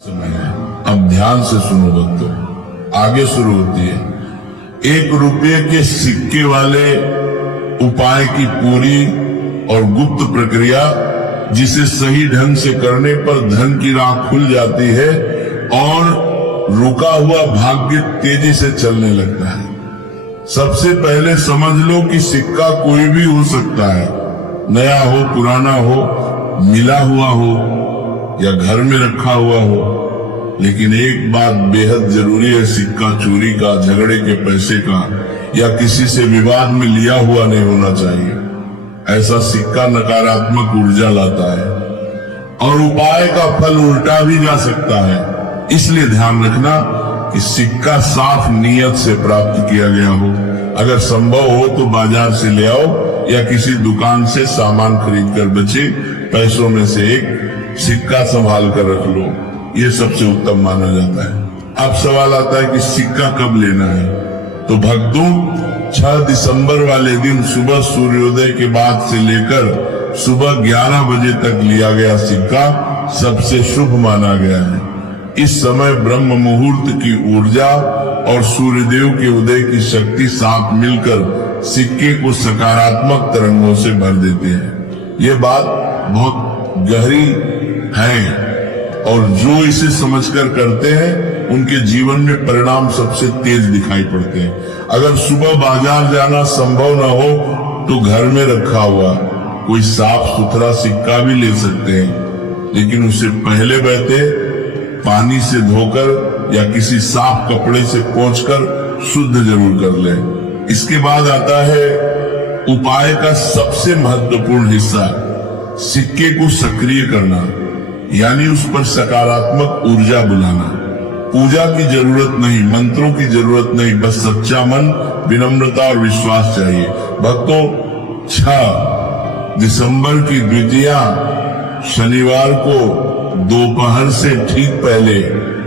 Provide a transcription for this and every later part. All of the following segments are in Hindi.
समय है। अब ध्यान से सुनो भक्तों, आगे शुरू होती है। 1 रुपये के सिक्के वाले उपाय की पूरी और गुप्त प्रक्रिया, जिसे सही ढंग से करने पर धन की राह खुल जाती है और रुका हुआ भाग्य तेजी से चलने लगता है। सबसे पहले समझ लो कि सिक्का कोई भी हो सकता है, नया हो, पुराना हो, मिला हुआ हो या घर में रखा हुआ हो। लेकिन एक बात बेहद जरूरी है, सिक्का चोरी का, झगड़े के पैसे का या किसी से विवाद में लिया हुआ नहीं होना चाहिए। ऐसा सिक्का नकारात्मक ऊर्जा लाता है और उपाय का फल उल्टा भी जा सकता है। इसलिए ध्यान रखना कि सिक्का साफ नियत से प्राप्त किया गया हो। अगर संभव हो तो बाजार से ले आओ या किसी दुकान से सामान खरीद कर बचे पैसों में से एक सिक्का संभाल कर रख लो, ये सबसे उत्तम माना जाता है। अब सवाल आता है कि सिक्का कब लेना है। तो भक्तों, 6 दिसंबर वाले दिन सुबह सूर्योदय के बाद से लेकर सुबह 11 बजे तक लिया गया सिक्का सबसे शुभ माना गया है। इस समय ब्रह्म मुहूर्त की ऊर्जा और सूर्यदेव के उदय की शक्ति साथ मिलकर सिक्के को सकारात्मक तरंगों से भर देते हैं। ये बात बहुत गहरी है और जो इसे समझकर करते हैं उनके जीवन में परिणाम सबसे तेज दिखाई पड़ते हैं। अगर सुबह बाजार जाना संभव न हो तो घर में रखा हुआ कोई साफ सुथरा सिक्का भी ले सकते हैं, लेकिन उसे पहले बहते पानी से धोकर या किसी साफ कपड़े से पोंछकर शुद्ध जरूर कर लें। इसके बाद आता है उपाय का सबसे महत्वपूर्ण हिस्सा, सिक्के को सक्रिय करना, यानी उस पर सकारात्मक ऊर्जा बुलाना। पूजा की जरूरत नहीं, मंत्रों की जरूरत नहीं, बस सच्चा मन, विनम्रता और विश्वास चाहिए। भक्तों, 6 दिसंबर की द्वितीया शनिवार को दोपहर से ठीक पहले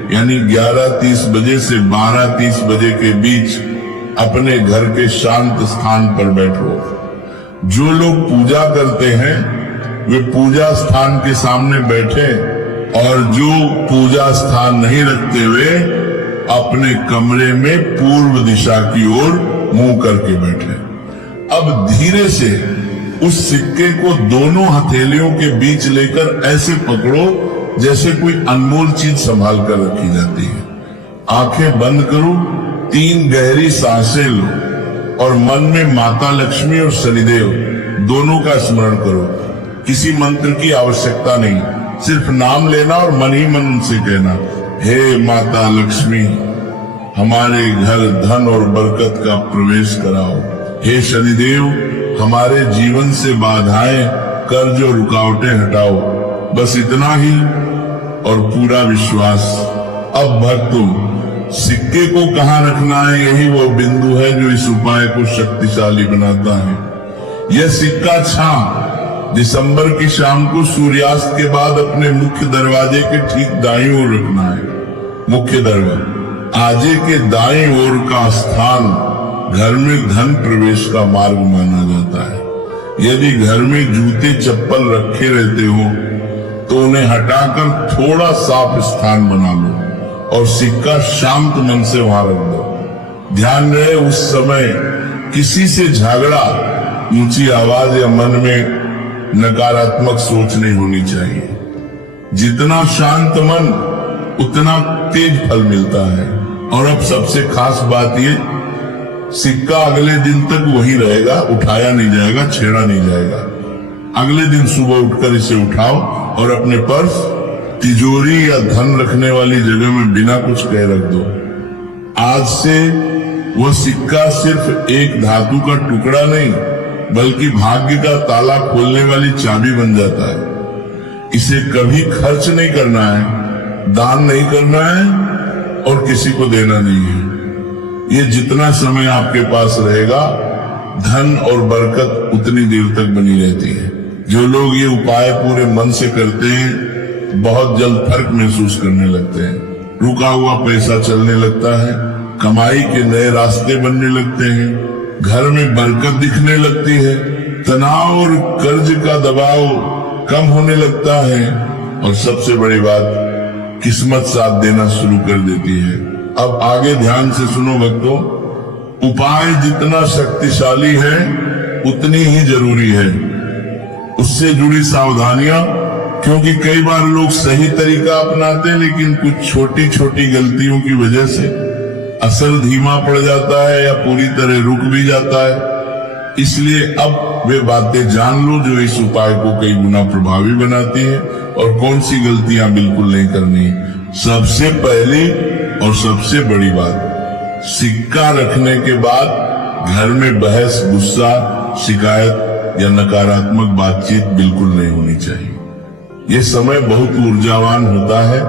यानी 11:30 बजे से 12:30 बजे के बीच अपने घर के शांत स्थान पर बैठो। जो लोग पूजा करते हैं वे पूजा स्थान के सामने बैठे और जो पूजा स्थान नहीं रखते हुए अपने कमरे में पूर्व दिशा की ओर मुंह करके बैठे। अब धीरे से उस सिक्के को दोनों हथेलियों के बीच लेकर ऐसे पकड़ो जैसे कोई अनमोल चीज संभाल कर रखी जाती है। आंखें बंद करो, 3 गहरी सांसें लो और मन में माता लक्ष्मी और शनिदेव दोनों का स्मरण करो। किसी मंत्र की आवश्यकता नहीं, सिर्फ नाम लेना और मन ही मन उनसे कहना, हे माता लक्ष्मी, हमारे घर धन और बरकत का प्रवेश कराओ। हे शनिदेव, हमारे जीवन से बाधाएं, कर्ज और रुकावटें हटाओ। बस इतना ही और पूरा विश्वास। अब भक्तों, सिक्के को कहाँ रखना है, यही वो बिंदु है जो इस उपाय को शक्तिशाली बनाता है। यह सिक्का 6 दिसंबर की शाम को सूर्यास्त के बाद अपने मुख्य दरवाजे के ठीक दाईं ओर रखना है। मुख्य दरवाजा आजे के दाईं ओर का स्थान घर में धन प्रवेश का मार्ग माना जाता है। यदि घर में जूते चप्पल रखे रहते हो तो उन्हें हटाकर थोड़ा साफ स्थान बना लो और सिक्का शांत मन से वहां रख दो। ध्यान रहे, उस समय किसी से झगड़ा, ऊंची आवाज या मन में नकारात्मक सोच नहीं होनी चाहिए। जितना शांत मन उतना तेज फल मिलता है। और अब सबसे खास बात ये, सिक्का अगले दिन तक वही रहेगा, उठाया नहीं जाएगा, छेड़ा नहीं जाएगा। अगले दिन सुबह उठकर इसे उठाओ और अपने पर्स, तिजोरी या धन रखने वाली जगह में बिना कुछ कहे रख दो। आज से वह सिक्का सिर्फ एक धातु का टुकड़ा नहीं बल्कि भाग्य का ताला खोलने वाली चाबी बन जाता है। इसे कभी खर्च नहीं करना है, दान नहीं करना है और किसी को देना नहीं है। ये जितना समय आपके पास रहेगा, धन और बरकत उतनी देर तक बनी रहती है। जो लोग ये उपाय पूरे मन से करते हैं बहुत जल्द फर्क महसूस करने लगते हैं। रुका हुआ पैसा चलने लगता है, कमाई के नए रास्ते बनने लगते हैं, घर में बरकत दिखने लगती है, तनाव और कर्ज का दबाव कम होने लगता है और सबसे बड़ी बात, किस्मत साथ देना शुरू कर देती है। अब आगे ध्यान से सुनो भक्तों, उपाय जितना शक्तिशाली है उतनी ही जरूरी है उससे जुड़ी सावधानियां, क्योंकि कई बार लोग सही तरीका अपनाते हैं लेकिन कुछ छोटी छोटी गलतियों की वजह से असर धीमा पड़ जाता है या पूरी तरह रुक भी जाता है। इसलिए अब वे बातें जान लो जो इस उपाय को कई गुना प्रभावी बनाती है और कौन सी गलतियां बिल्कुल नहीं करनी। सबसे पहली और सबसे बड़ी बात, सिक्का रखने के बाद घर में बहस, गुस्सा, शिकायत या नकारात्मक बातचीत बिल्कुल नहीं होनी चाहिए। ये समय बहुत ऊर्जावान होता है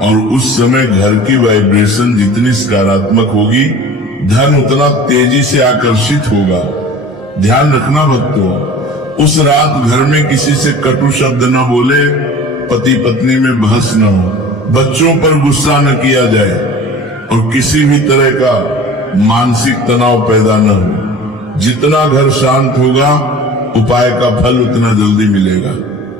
और उस समय घर की वाइब्रेशन जितनी सकारात्मक होगी, धन उतना तेजी से आकर्षित होगा। ध्यान रखना भक्तों, उस रात घर में किसी से कटु शब्द न बोले, पति पत्नी में बहस न हो, बच्चों पर गुस्सा न किया जाए और किसी भी तरह का मानसिक तनाव पैदा न हो। जितना घर शांत होगा, उपाय का फल उतना जल्दी मिलेगा।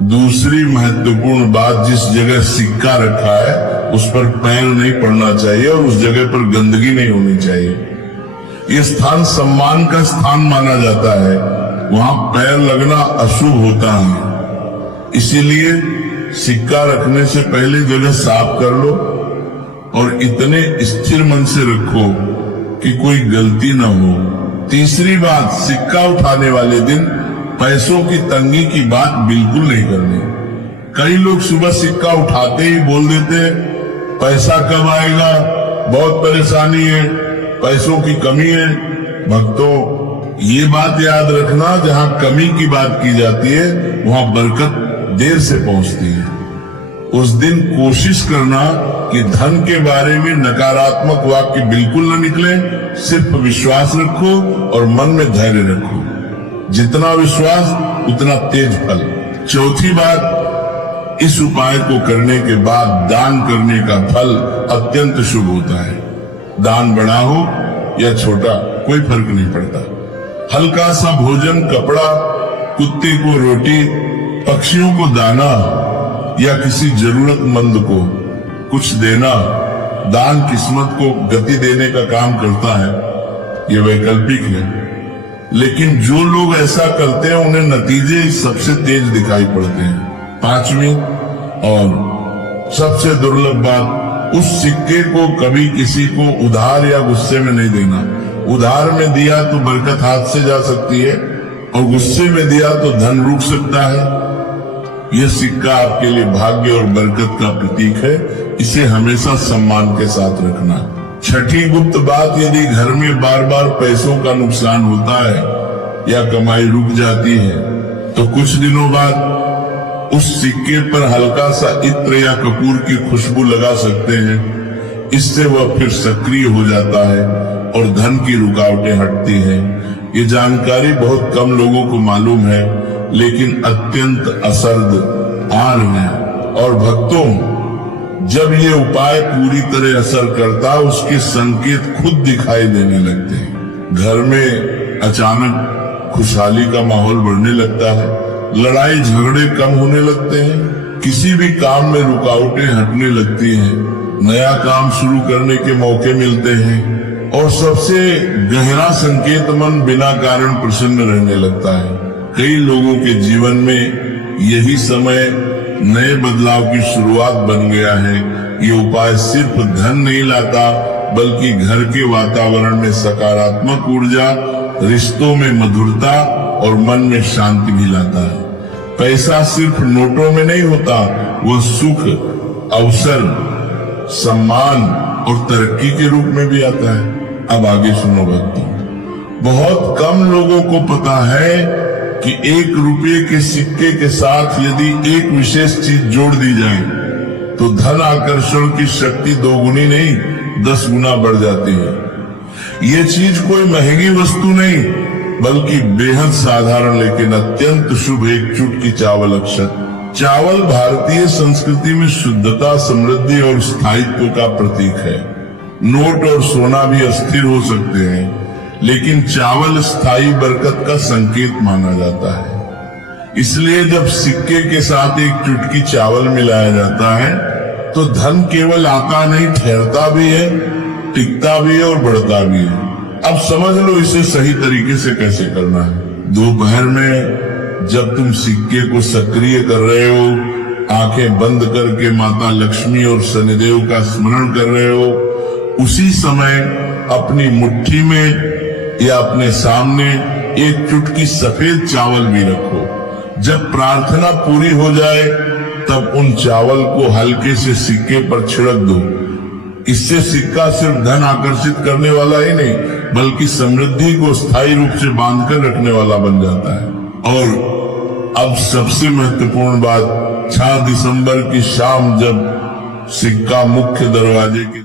दूसरी महत्वपूर्ण बात, जिस जगह सिक्का रखा है उस पर पैर नहीं पड़ना चाहिए और उस जगह पर गंदगी नहीं होनी चाहिए। ये स्थान सम्मान का स्थान माना जाता है, वहां पैर लगना अशुभ होता है। इसीलिए सिक्का रखने से पहले जगह साफ कर लो और इतने स्थिर मन से रखो कि कोई गलती न हो। तीसरी बात, सिक्का उठाने वाले दिन पैसों की तंगी की बात बिल्कुल नहीं करनी। कई लोग सुबह सिक्का उठाते ही बोल देते हैं, पैसा कब आएगा, बहुत परेशानी है, पैसों की कमी है। भक्तों, ये बात याद रखना, जहाँ कमी की बात की जाती है वहाँ बरकत देर से पहुँचती है। उस दिन कोशिश करना कि धन के बारे में नकारात्मक वाक्य बिल्कुल न निकले, सिर्फ विश्वास रखो और मन में धैर्य रखो। जितना विश्वास उतना तेज फल। चौथी बात, इस उपाय को करने के बाद दान करने का फल अत्यंत शुभ होता है। दान बड़ा हो या छोटा कोई फर्क नहीं पड़ता। हल्का सा भोजन, कपड़ा, कुत्ते को रोटी, पक्षियों को दाना या किसी जरूरतमंद को कुछ देना, दान किस्मत को गति देने का काम करता है। ये वैकल्पिक है, लेकिन जो लोग ऐसा करते हैं उन्हें नतीजे सबसे तेज दिखाई पड़ते हैं। पांचवी और सबसे दुर्लभ बात, उस सिक्के को कभी किसी को उधार या गुस्से में नहीं देना। उधार में दिया तो बरकत हाथ से जा सकती है और गुस्से में दिया तो धन रुक सकता है। यह सिक्का आपके लिए भाग्य और बरकत का प्रतीक है, इसे हमेशा सम्मान के साथ रखना। छठी गुप्त बात, यदि घर में बार बार पैसों का नुकसान होता है या कमाई रुक जाती है तो कुछ दिनों बाद उस सिक्के पर हल्का सा इत्र या कपूर की खुशबू लगा सकते हैं। इससे वह फिर सक्रिय हो जाता है और धन की रुकावटें हटती हैं। ये जानकारी बहुत कम लोगों को मालूम है, लेकिन अत्यंत असरदार है। और भक्तों, जब ये उपाय पूरी तरह असर करता, उसके संकेत खुद दिखाई देने लगते हैं। घर में अचानक खुशहाली का माहौल बढ़ने लगता है, लड़ाई झगड़े कम होने लगते हैं, किसी भी काम में रुकावटें हटने लगती हैं, नया काम शुरू करने के मौके मिलते हैं और सबसे गहरा संकेत, मन बिना कारण प्रसन्न रहने लगता है। कई लोगों के जीवन में यही समय नए बदलाव की शुरुआत बन गया है। ये उपाय सिर्फ धन नहीं लाता, बल्कि घर के वातावरण में सकारात्मक ऊर्जा, रिश्तों में मधुरता और मन में शांति भी लाता है। पैसा सिर्फ नोटों में नहीं होता, वह सुख, अवसर, सम्मान और तरक्की के रूप में भी आता है। अब आगे सुनो भक्तों, बहुत कम लोगों को पता है कि 1 रुपये के सिक्के के साथ यदि एक विशेष चीज जोड़ दी जाए तो धन आकर्षण की शक्ति 2 गुनी नहीं 10 गुना बढ़ जाती है। ये चीज कोई महंगी वस्तु नहीं, बल्कि बेहद साधारण लेकिन अत्यंत शुभ एक चुटकी चावल अक्षत। चावल भारतीय संस्कृति में शुद्धता, समृद्धि और स्थायित्व का प्रतीक है। नोट और सोना भी अस्थिर हो सकते हैं, लेकिन चावल स्थायी बरकत का संकेत माना जाता है। इसलिए जब सिक्के के साथ एक चुटकी चावल मिलाया जाता है तो धन केवल आता नहीं, ठहरता भी है, टिकता भी है और बढ़ता भी है। अब समझ लो इसे सही तरीके से कैसे करना है। दोपहर में जब तुम सिक्के को सक्रिय कर रहे हो, आंखें बंद करके माता लक्ष्मी और शनिदेव का स्मरण कर रहे हो, उसी समय अपनी मुट्ठी में या अपने सामने एक चुटकी सफेद चावल भी रखो। जब प्रार्थना पूरी हो जाए तब उन चावल को हल्के से सिक्के पर छिड़क दो। इससे सिक्का सिर्फ धन आकर्षित करने वाला ही नहीं, बल्कि समृद्धि को स्थायी रूप से बांधकर रखने वाला बन जाता है। और अब सबसे महत्वपूर्ण बात, 6 दिसंबर की शाम जब सिक्का मुख्य दरवाजे के